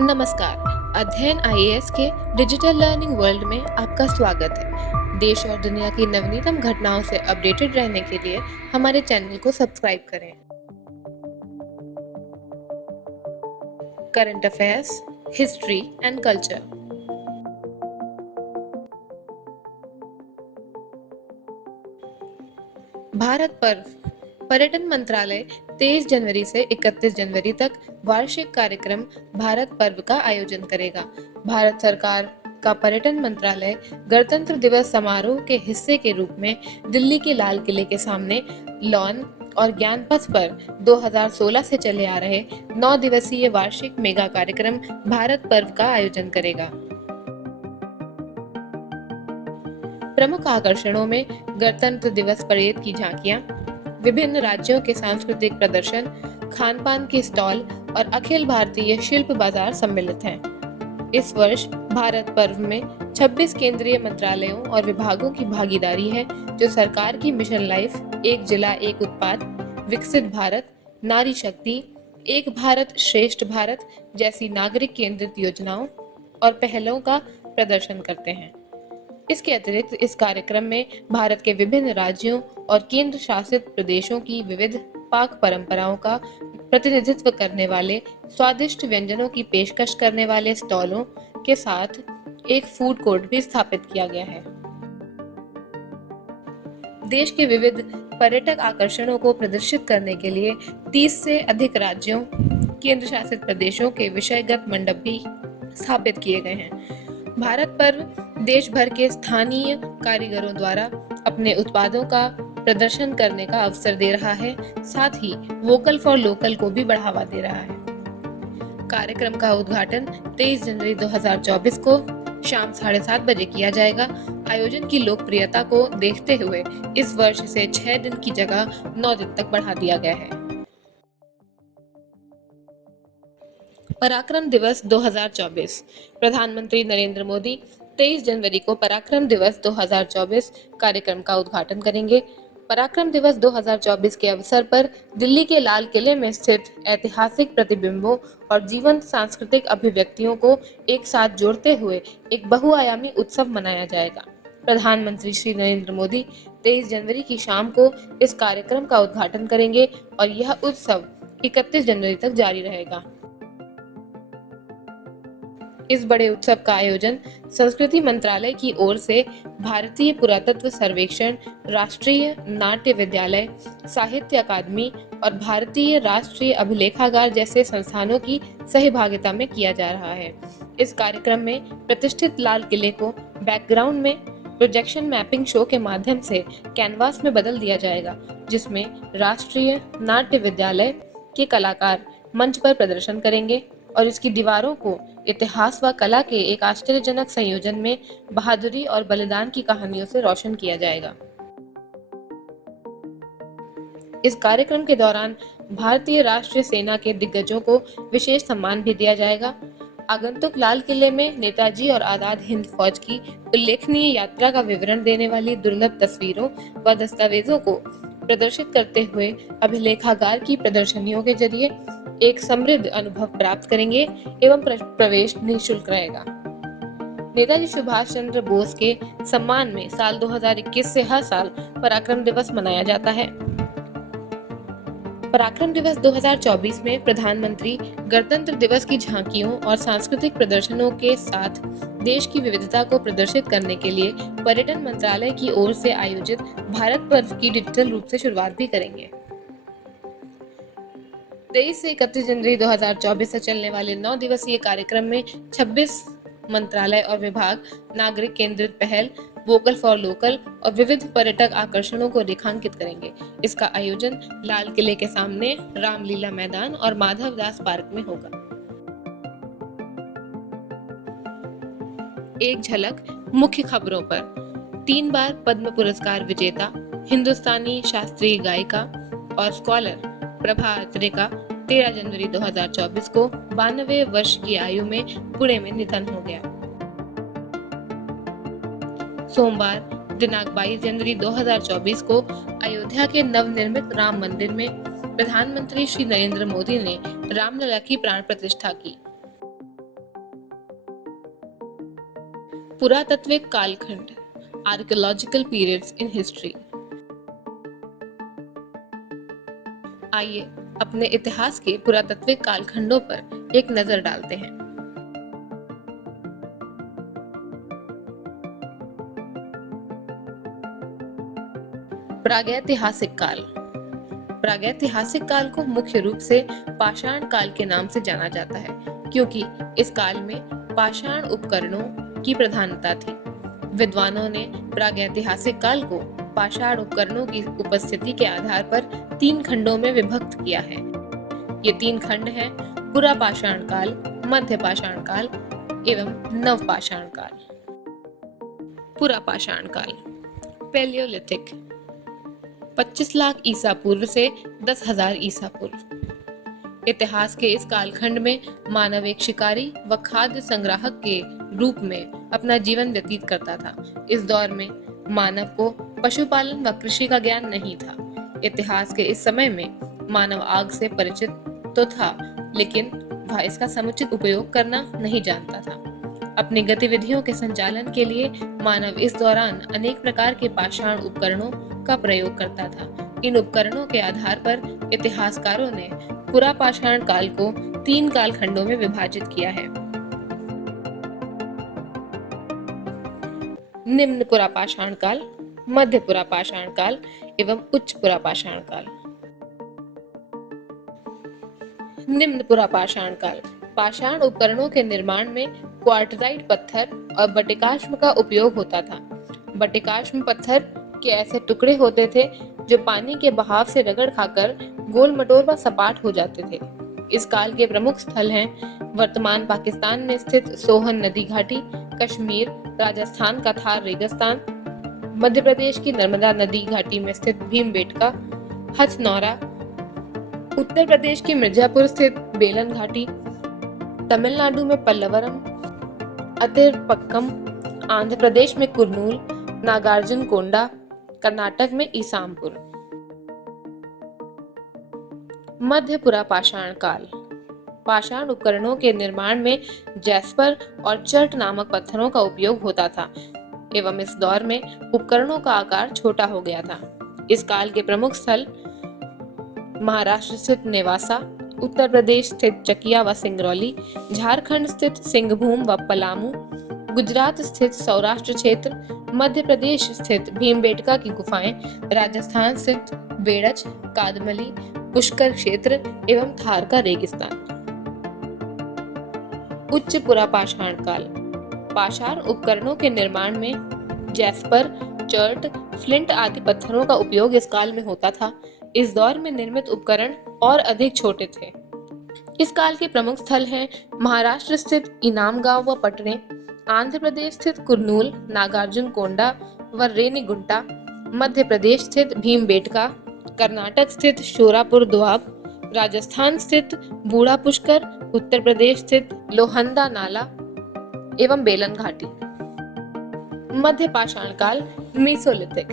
नमस्कार। अध्ययन आईएएस के डिजिटल लर्निंग वर्ल्ड में आपका स्वागत है। देश और दुनिया की नवीनतम घटनाओं से अपडेटेड रहने के लिए हमारे चैनल को सब्सक्राइब करें। Current affairs, history and culture. Bharat पर्व। पर्यटन मंत्रालय 23 जनवरी से 31 जनवरी तक वार्षिक कार्यक्रम भारत पर्व का आयोजन करेगा। भारत सरकार का पर्यटन मंत्रालय गणतंत्र दिवस समारोह के हिस्से के रूप में दिल्ली के लाल किले के सामने लॉन और ज्ञान पथ पर 2016 से चले आ रहे 9 दिवसीय वार्षिक मेगा कार्यक्रम भारत पर्व का आयोजन करेगा। प्रमुख आकर्षणों में गणतंत्र दिवस परेड की झांकियां, विभिन्न राज्यों के सांस्कृतिक प्रदर्शन, खान पान के स्टॉल और अखिल भारतीय शिल्प बाजार सम्मिलित हैं। इस वर्ष भारत पर्व में 26 केंद्रीय मंत्रालयों और विभागों की भागीदारी है, जो सरकार की मिशन लाइफ, एक जिला एक उत्पाद, विकसित भारत, नारी शक्ति, एक भारत श्रेष्ठ भारत जैसी नागरिक केंद्रित योजनाओं और पहलों का प्रदर्शन करते हैं। इसके अतिरिक्त इस कार्यक्रम में भारत के विभिन्न राज्यों और केंद्र शासित प्रदेशों की विविध पाक परंपराओं का प्रतिनिधित्व करने वाले स्वादिष्ट व्यंजनों की पेशकश करने वाले स्टॉलों के साथ एक फूड कोर्ट भी स्थापित किया गया है। देश के विविध पर्यटक आकर्षणों को प्रदर्शित करने के लिए 30 से अधिक राज्यों, केंद्र शासित प्रदेशों के विषयगत मंडप भी स्थापित किए गए हैं। भारत पर्व देश भर के स्थानीय कारीगरों द्वारा अपने उत्पादों का प्रदर्शन करने का अवसर दे रहा है, साथ ही वोकल फॉर लोकल को भी बढ़ावा दे रहा है। कार्यक्रम का उद्घाटन 23 जनवरी 2024 को शाम 7:30 बजे किया जाएगा। आयोजन की लोकप्रियता को देखते हुए इस वर्ष इसे 6 दिन की जगह 9 दिन तक बढ़ा दिया गया है। पराक्रम दिवस 2024। प्रधानमंत्री नरेंद्र मोदी 23 जनवरी को पराक्रम दिवस 2024 कार्यक्रम का उद्घाटन करेंगे। पराक्रम दिवस 2024 के अवसर पर दिल्ली के लाल किले में स्थित ऐतिहासिक प्रतिबिंबों और जीवंत सांस्कृतिक अभिव्यक्तियों को एक साथ जोड़ते हुए एक बहुआयामी उत्सव मनाया जाएगा। प्रधानमंत्री श्री नरेंद्र मोदी 23 जनवरी की शाम को इस कार्यक्रम का उद्घाटन करेंगे और यह उत्सव 31 जनवरी तक जारी रहेगा। इस बड़े उत्सव का आयोजन संस्कृति मंत्रालय की ओर से भारतीय पुरातत्व सर्वेक्षण, राष्ट्रीय नाट्य विद्यालय, साहित्य अकादमी और भारतीय राष्ट्रीय अभिलेखागार जैसे संस्थानों की सहभागिता में किया जा रहा है। इस कार्यक्रम में प्रतिष्ठित लाल किले को बैकग्राउंड में प्रोजेक्शन मैपिंग शो के माध्यम से कैनवास में बदल दिया जाएगा, जिसमें राष्ट्रीय नाट्य विद्यालय के कलाकार मंच पर प्रदर्शन करेंगे और इसकी दीवारों को इतिहास व कला के एक आश्चर्यजनक संयोजन में बहादुरी और बलिदान की कहानियों से रोशन किया जाएगा। इस कार्यक्रम के दौरान भारतीय राष्ट्रीय सेना के दिग्गजों को विशेष सम्मान भी दिया जाएगा। आगंतुक लाल किले में नेताजी और आजाद हिंद फौज की उल्लेखनीय यात्रा का विवरण देने वाली दुर्लभ तस्वीरों व दस्तावेजों को प्रदर्शित करते हुए अभिलेखागार की प्रदर्शनियों के जरिए एक समृद्ध अनुभव प्राप्त करेंगे एवं प्रवेश निःशुल्क रहेगा। नेताजी सुभाष चंद्र बोस के सम्मान में साल 2021 से हर साल पराक्रम दिवस मनाया जाता है। पराक्रम दिवस 2024 में प्रधानमंत्री गणतंत्र दिवस की झांकियों और सांस्कृतिक प्रदर्शनों के साथ देश की विविधता को प्रदर्शित करने के लिए पर्यटन मंत्रालय की ओर से आयोजित भारत पर्व की डिजिटल रूप से शुरुआत भी करेंगे। 23 से 31 जनवरी 2024 से चलने वाले 9 दिवसीय कार्यक्रम में 26 मंत्रालय और विभाग नागरिक केंद्रित पहल, वोकल फॉर लोकल और विविध पर्यटक आकर्षणों को रेखांकित करेंगे। इसका आयोजन लाल किले के सामने, रामलीला मैदान और माधव दास पार्क में होगा। एक झलक मुख्य खबरों पर। 3 बार पद्म पुरस्कार विजेता हिंदुस्तानी शास्त्रीय गायिका और स्कॉलर प्रभा अत्रे का 13 जनवरी 2024 को 92 वर्ष की आयु में पुणे में निधन हो गया। सोमवार दिनांक 22 जनवरी 2024 को अयोध्या के नवनिर्मित राम मंदिर में प्रधानमंत्री श्री नरेंद्र मोदी ने रामलला की प्राण प्रतिष्ठा की। पुरातात्विक कालखंड, आर्कियोलॉजिकल पीरियड्स इन हिस्ट्री। आइए अपने इतिहास के पुरातात्विक कालखंडों पर एक नजर डालते हैं। प्रागैतिहासिक काल। प्रागैतिहासिक काल को मुख्य रूप से पाषाण काल के नाम से जाना जाता है, क्योंकि इस काल में पाषाण उपकरणों की प्रधानता थी। विद्वानों ने प्रागैतिहासिक काल को पाषाण उपकरणों की उपस्थिति के आधार पर 3 खंडों में विभक्त किया है। ये 3 खंड हैं पुरा पाषाण काल, मध्य पाषाण काल एवं नव पाषाण काल। पुरा पाषाण काल, पैलियोलिथिक, 25 लाख ईसा पूर्व से 10,000 ईसा पूर्व। इतिहास के इस कालखंड में मानव एक शिकारी व खाद्य संग्राहक के रूप में अपना जीवन व्यतीत करता था। इस दौर में मानव को पशुपालन व कृषि का ज्ञान नहीं था। इतिहास के इस समय में मानव आग से परिचित तो था, लेकिन वह इसका समुचित उपयोग करना नहीं जानता था। अपनी गतिविधियों के संचालन के लिए मानव इस दौरान अनेक प्रकार के पाषाण उपकरणों का प्रयोग करता था। इन उपकरणों के आधार पर इतिहासकारों ने पुरा पाषाण काल को 3 कालखंडों में विभाजित किया है। निम्न पुरा पाषाण काल, मध्य पुरा पाषाण काल एवं उच्च पुरा पाषाण काल। निम्न पुरा पाषाण काल, पाषाण उपकरणों के निर्माण में क्वार्टजाइट पत्थर और बटिकाश्म का उपयोग होता था। बटिकाश्म पत्थर के ऐसे टुकड़े होते थे जो पानी के बहाव से रगड़ खाकर गोल मटोल व सपाट हो जाते थे। इस काल के प्रमुख स्थल हैं वर्तमान पाकिस्तान में स्थित सोहन नदी घाटी, कश्मीर, राजस्थान का थार रेगिस्तान, मध्य प्रदेश की नर्मदा नदी घाटी में स्थित भीमबेटका, हथनौरा, उत्तर प्रदेश की मिर्जापुर स्थित बेलन घाटी, तमिलनाडु में पल्लवरम, अतिरपक्कम, आंध्र प्रदेश में कुर्नूल, नागार्जुन कोंडा, कर्नाटक में ईसामपुर। मध्य पुरा पाषाण काल, पाषाण उपकरणों के निर्माण में जैस्पर और चर्ट नामक पत्थरों का उपयोग होता था एवं इस दौर में उपकरणों का आकार छोटा हो गया था। इस काल के प्रमुख स्थल महाराष्ट्र स्थित नेवासा, उत्तर प्रदेश स्थित चकिया व सिंगरौली, झारखंड स्थित सिंहभूम व पलामू, गुजरात स्थित सौराष्ट्र क्षेत्र, मध्य प्रदेश स्थित भीमबेटका की गुफाएं, राजस्थान स्थित बेड़च, कादमली, पुष्कर क्षेत्र एवं थार का रेगिस्तान। उच्च पुरा पाषाण काल, पाषाण उपकरणों के निर्माण में जैस्पर, चर्ट, फ्लिंट आदि पत्थरों का उपयोग इस काल में होता था। इस दौर में निर्मित उपकरण और अधिक छोटे थे। इस काल के प्रमुख स्थल हैं महाराष्ट्र स्थित इनामगांव व पटने, आंध्र प्रदेश स्थित कुर्नूल, नागार्जुन कोंडा व रेनीगुंटा, मध्य प्रदेश स्थित भीमबेटका, कर्नाटक स्थित शोरापुर दोआब, राजस्थान स्थित बूढ़ा पुष्कर, उत्तर प्रदेश स्थित लोहंदा नाला एवं बेलन घाटी। मध्य पाषाण काल, मेसोलिथिक,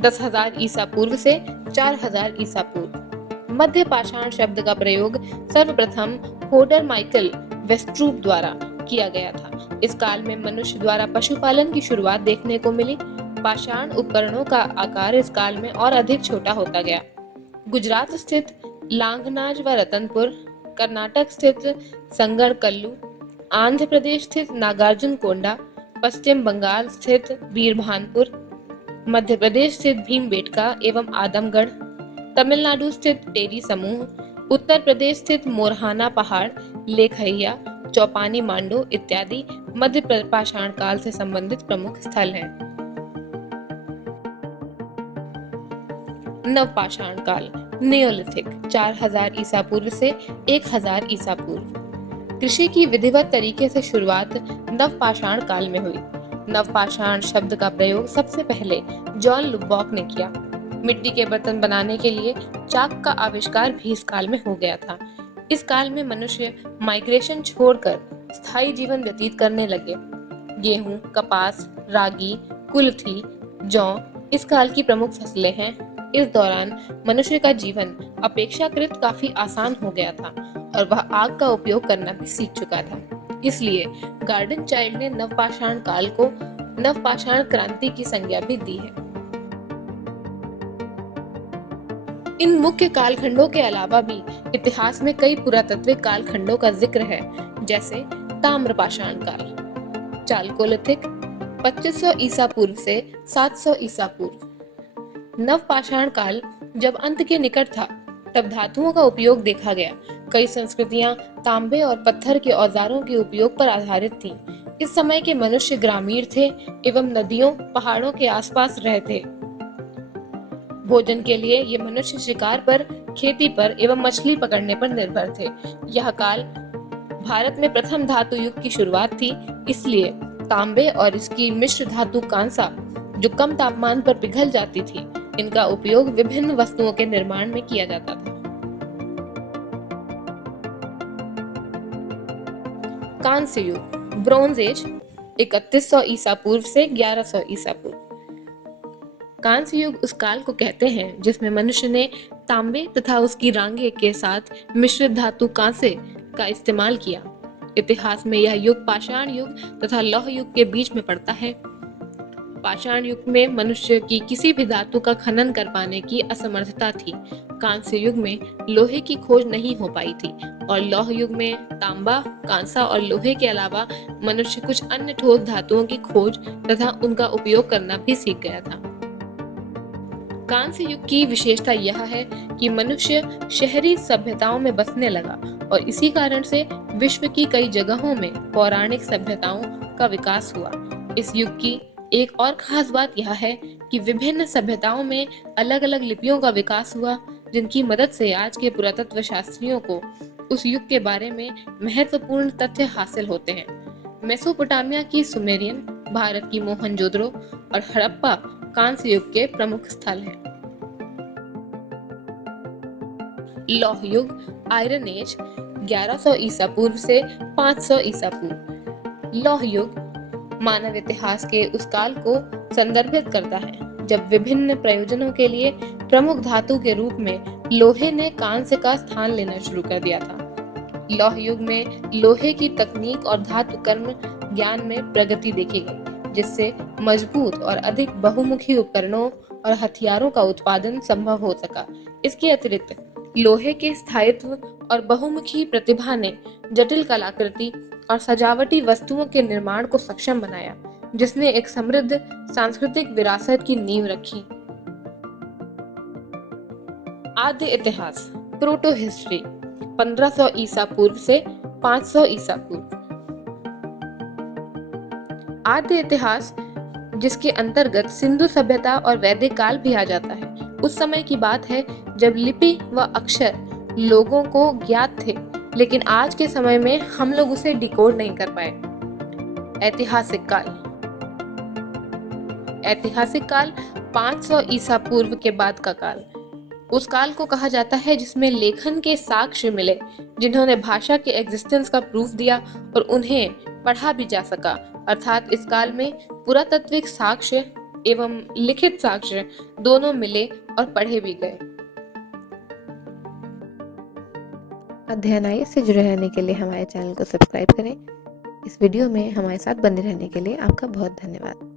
10,000 ईसा पूर्व से 4,000 ईसा पूर्व। मध्य पाषाण शब्द का प्रयोग सर्वप्रथम होडर माइकल वेस्ट्रूप द्वारा किया गया था। इस काल में मनुष्य द्वारा पशुपालन की शुरुआत देखने को मिली। पाषाण उपकरणों का आकार इस काल में और अधिक छोटा होता गया। गुजरात स्थित लांगनाज व रतनपुर, कर्नाटक स्थित संगड़कल्लू, आंध्र प्रदेश स्थित नागार्जुन कोंडा, पश्चिम बंगाल स्थित बीरभानपुर, मध्य प्रदेश स्थित भीमबेटका एवं आदमगढ़, तमिलनाडु स्थित टेरी समूह, उत्तर प्रदेश स्थित मोरहाना पहाड़, लेखैया, चौपानी मांडो इत्यादि मध्य पाषाण काल से संबंधित प्रमुख स्थल हैं। नवपाषाण काल, नियोलिथिक, 4,000 ईसा पूर्व से 1,000 ईसा पूर्व। कृषि की विधिवत तरीके से शुरुआत नवपाषाण काल में हुई। नवपाषाण शब्द का प्रयोग सबसे पहले जॉन लुबॉक ने किया। मिट्टी के बर्तन बनाने के लिए चाक का आविष्कार भी इस काल में हो गया था। इस काल में मनुष्य माइग्रेशन छोड़कर स्थायी जीवन व्यतीत करने लगे। गेहूं, कपास, रागी, कुल्थी, जौ इस काल की प्रमुख फसलें हैं। इस दौरान मनुष्य का जीवन अपेक्षाकृत काफी आसान हो गया था और वह आग का उपयोग करना भी सीख चुका था। इसलिए गार्डन चाइल्ड ने नवपाषाण काल को नवपाषाण क्रांति की संज्ञा भी दी है। इन मुख्य कालखंडों के अलावा भी इतिहास में कई पुरातात्विक कालखंडों का जिक्र है, जैसे ताम्रपाषाण काल, चालकोलिथिक 2500 ईसा पूर्व से 700 ईसा पूर्व। नवपाषाण काल जब अंत के निकट था, तब धातुओं का उपयोग देखा गया। कई संस्कृतियां तांबे और पत्थर के औजारों के उपयोग पर आधारित थीं। इस समय के मनुष्य ग्रामीण थे एवं नदियों, पहाड़ों के आसपास रहते। भोजन के लिए ये मनुष्य शिकार पर, खेती पर एवं मछली पकड़ने पर निर्भर थे। यह काल भारत में प्रथम धातु युग की शुरुआत थी, इसलिए तांबे और इसकी मिश्र धातु कांसा, जो कम तापमान पर पिघल जाती थी, इनका उपयोग विभिन्न वस्तुओं के निर्माण में किया जाता था। कांस्य युग, ब्रोंज एज 3100 ईसा पूर्व से 1100 ईसा पूर्व। कांस्य युग उस काल को कहते हैं जिसमें मनुष्य ने तांबे तथा उसकी रांगे के साथ मिश्रित धातु कांसे का इस्तेमाल किया। इतिहास में यह युग पाषाण युग तथा लौह युग के बीच में पड़ता है। पाषाण युग में मनुष्य की किसी भी धातु का खनन कर पाने की असमर्थता थी। कांस्य युग में लोहे की खोज नहीं हो पाई थी और लौह युग में तांबा, कांसा और लोहे के अलावा मनुष्य कुछ अन्य ठोस धातुओं की खोज तथा उनका उपयोग करना भी सीख गया था। कांस्य युग की विशेषता यह है कि मनुष्य शहरी सभ्यताओं में बसने लगा और इसी कारण से विश्व की कई जगहों में पौराणिक सभ्यताओं का विकास हुआ। इस युग की एक और खास बात यह है कि विभिन्न सभ्यताओं में अलग अलग लिपियों का विकास हुआ, जिनकी मदद से आज के पुरातत्व शास्त्रियों को उस युग के बारे में महत्वपूर्ण तथ्य हासिल होते हैं। मेसोपोटामिया की सुमेरियन, भारत की मोहनजोदड़ो और हड़प्पा कांस्य युग के प्रमुख स्थल हैं। लौह युग, आयरन एज 1100 ईसा पूर्व से 500 ईसा पूर्व। लौह युग मानव इतिहास के उस काल को संदर्भित करता है जब विभिन्न प्रयोजनों के लिए प्रमुख धातु के रूप में लोहे ने कांस्य का स्थान लेना शुरू कर दिया था। लौह युग में लोहे की तकनीक और धातु कर्म ज्ञान में प्रगति देखी गई, जिससे मजबूत और अधिक बहुमुखी उपकरणों और हथियारों का उत्पादन संभव हो सका। इसके अतिरिक्त लोहे के स्थायित्व और बहुमुखी प्रतिभा ने जटिल कलाकृति और सजावटी वस्तुओं के निर्माण को सक्षम बनाया, जिसने एक समृद्ध सांस्कृतिक विरासत की नींव रखी। आद्य इतिहास, प्रोटो हिस्ट्री 1500 ईसा पूर्व से 500 ईसा पूर्व। आद्य इतिहास, जिसके अंतर्गत सिंधु सभ्यता और वैदिक काल भी आ जाता है, उस समय की बात है जब लिपि व अक्षर लोगों को ज्ञात थे, लेकिन आज के समय में हम लोग उसे डिकोड नहीं कर पाए। ऐतिहासिक काल, ऐतिहासिक काल 500 ईसा पूर्व के बाद का काल उस काल को कहा जाता है जिसमें लेखन के साक्ष्य मिले, जिन्होंने भाषा के एग्जिस्टेंस का प्रूफ दिया और उन्हें पढ़ा भी जा सका। अर्थात इस काल में पुरातात्विक साक्ष्य एवं लिखित साक्ष्य दोनों मिले और पढ़े भी गए। अध्ययन आइए से जुड़े रहने के लिए हमारे चैनल को सब्सक्राइब करें। इस वीडियो में हमारे साथ बने रहने के लिए आपका बहुत धन्यवाद।